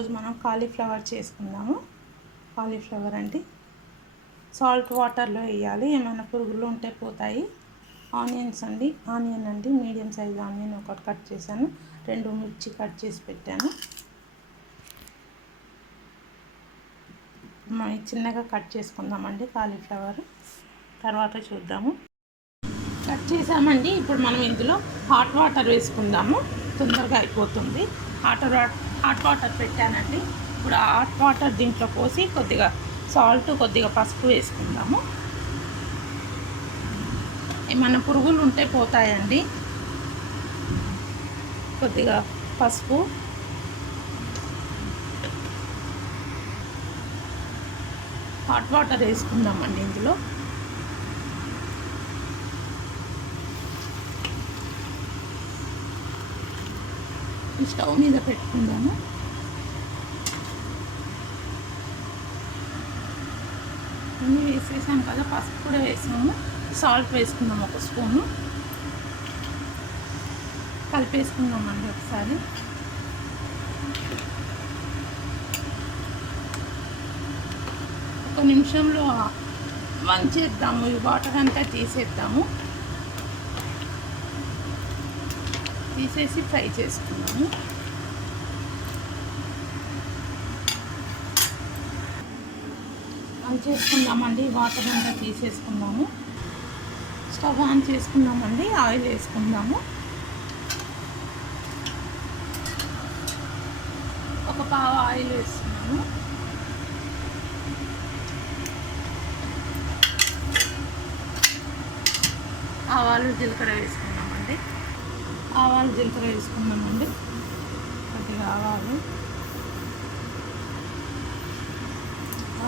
ఈరోజు మనం కాలీఫ్లవర్ చేసుకుందాము. కాలీఫ్లవర్ అండి సాల్ట్ వాటర్లో వేయాలి, ఏమైనా పురుగులు ఉంటే పోతాయి. ఆనియన్స్ అండి, ఆనియన్ అండి మీడియం సైజ్ ఆనియన్ ఒకటి కట్ చేశాను, 2 మిర్చి కట్ చేసి పెట్టాను. మనం చిన్నగా కట్ చేసుకుందామండి కాలీఫ్లవర్, తర్వాత చూద్దాము. కట్ చేసామండి. ఇప్పుడు మనం ఇందులో హాట్ వాటర్ వేసుకుందాము, తొందరగా అయిపోతుంది. హాట్ వాటర్ పెట్టానండి. ఇప్పుడు హాట్ వాటర్ దీంట్లో పోసి కొద్దిగా సాల్ట్, కొద్దిగా పసుపు వేసుకుందాము. ఏమైనా పురుగులు ఉంటే పోతాయండి. కొద్దిగా పసుపు, హాట్ వాటర్ వేసుకుందామండి. ఇందులో స్టవ్ మీద పెట్టుకుందాము. అన్నీ వేసేసాం కదా, పసుపు కూడా వేసాము, సాల్ట్ వేసుకుందాము 1 స్పూను, కలిపేసుకుందామండి ఒకసారి. ఒక నిమిషంలో వంచేద్దాము, ఈ వాటర్ అంతా తీసేద్దాము. తీసేసి ఫ్రై చేసుకున్నాము. ఫ్రై చేసుకుందామండి, వాటర్ అంతా తీసేసుకుందాము. స్టవ్ ఆన్ చేసుకుందామండి, ఆయిల్ వేసుకుందాము. ఒక పావు ఆయిల్ వేస్తున్నాము. ఆవాలు జీలకర్ర వేసుకుందామండి. ఆవాలు జీలకర్ర వేసుకుందామండి. కొద్దిగా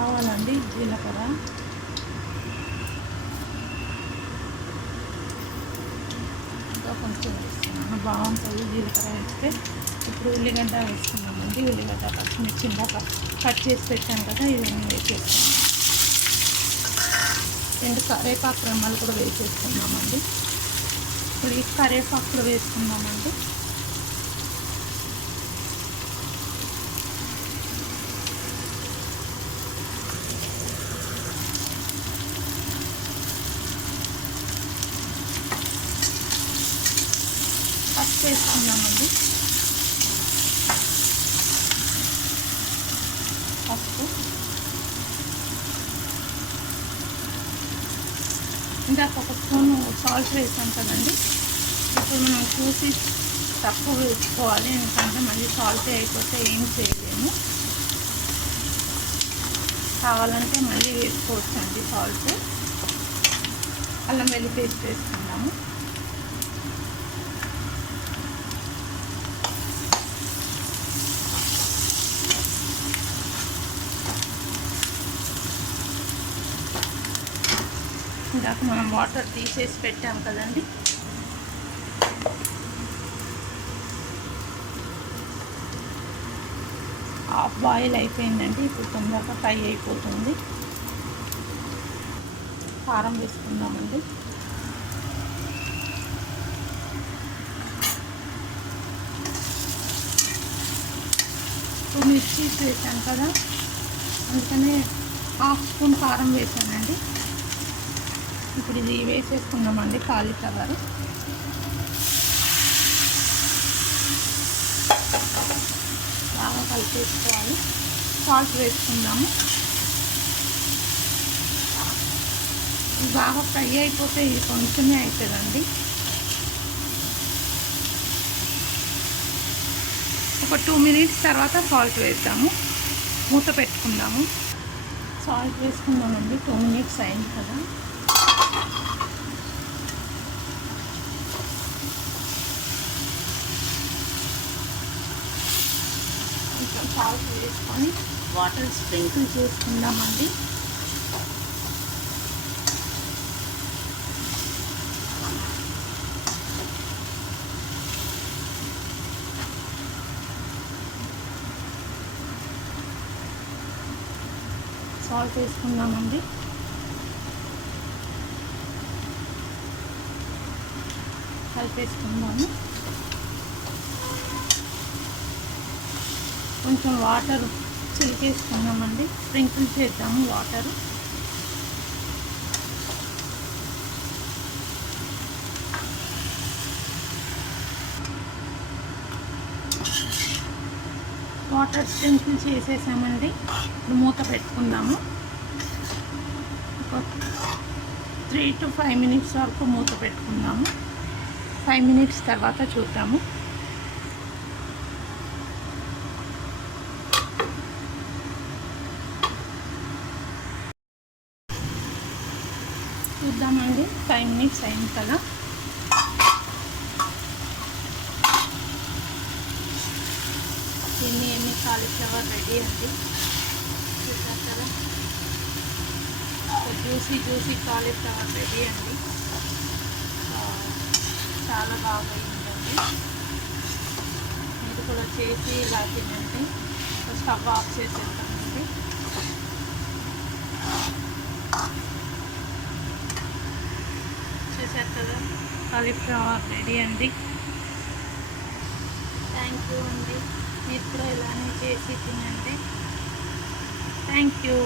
ఆవాలండి, జీలకర్ర, ఇంకా కొంచెం వేస్తున్నాను, బాగుంటుంది జీలకర్ర వేస్తే. ఇప్పుడు ఉల్లిగడ్డ వేసుకున్నామండి. ఉల్లిగడ్డ, పచ్చిమిర్చి ఇందాక కట్ చేసి పెట్టాను కదా, ఇవన్నీ వేసేస్తున్నాం. 2 కరివేపాకు రెమ్మలు కూడా వేసేసుకున్నామండి. ఇప్పుడు ఈ కరివేపాకు కూడా వేసుకున్నామండి. పసుపు వేసుకుందామండి. పసుపు, ఇందాక 1 స్పూను సాల్ట్ వేసాం కదండి. ఇప్పుడు మనం చూసి తక్కువ వేసుకోవాలి, ఎందుకంటే మళ్ళీ సాల్ట్ అయిపోతే ఏం చేయలేము. కావాలంటే మళ్ళీ వేసుకోవచ్చు అండి సాల్ట్. అల్లం వెల్లుల్లి పేస్ట్ వేసుకుందాము. ఇందాక మనం వాటర్ తీసేసి పెట్టాం కదండి, హాఫ్ బాయిల్ అయిపోయిందండి. ఇప్పుడు తొందరగా ఫ్రై అయిపోతుంది. కారం వేసుకుందామండి. ఇప్పుడు మిర్చీస్ వేసాను కదా, అందుకనే 1/2 స్పూన్ కారం వేసానండి. ఇప్పుడు ఇది వేసేసుకుందామండి కాలీఫ్లవర్. బాగా కలిపేసుకోవాలి. సాల్ట్ వేసుకుందాము. బాగా ఫ్రై అయిపోతే ఇది కొంచెమే అవుతుందండి. ఒక 2 మినిట్స్ తర్వాత సాల్ట్ వేద్దాము. మూత పెట్టుకుందాము. సాల్ట్ వేసుకుందామండి. 2 మినిట్స్ అయింది కదా. కొంచెం సాల్ట్ వేసుకొని వాటర్ స్ప్రింకిల్ చేసుకుందామండి. సాల్ట్ వేసుకుందామండి. కలిపేసుకుందాము. కొంచెం వాటర్ చిలికేసుకున్నామండి, స్ప్రింకిల్ చేద్దాము వాటర్. వాటర్ స్ప్రింకిల్ చేసేసామండి. ఇప్పుడు మూత పెట్టుకుందాము. ఒక 3 to 5 minutes వరకు మూత పెట్టుకుందాము. 5 minutes తర్వాత చూద్దాము. చూద్దామండి, 5 minutes అయింది కదా. ఎన్ని కాలీఫ్లవర్ రెడీ అండి. చూసారు కదా, జ్యూసీ కాలీఫ్లవర్ రెడీ అండి. చాలా బాగా అయిందండి. మీరు కూడా చేసి ఇలా తినండి. స్టవ్ ఆఫ్ చేసేస్తామండి. చూసారు కదా, కాలీఫ్లవర్ రెడీ అండి. థ్యాంక్ యూ అండి. మీరు కూడా ఇలానే చేసి తినండి. Thank you.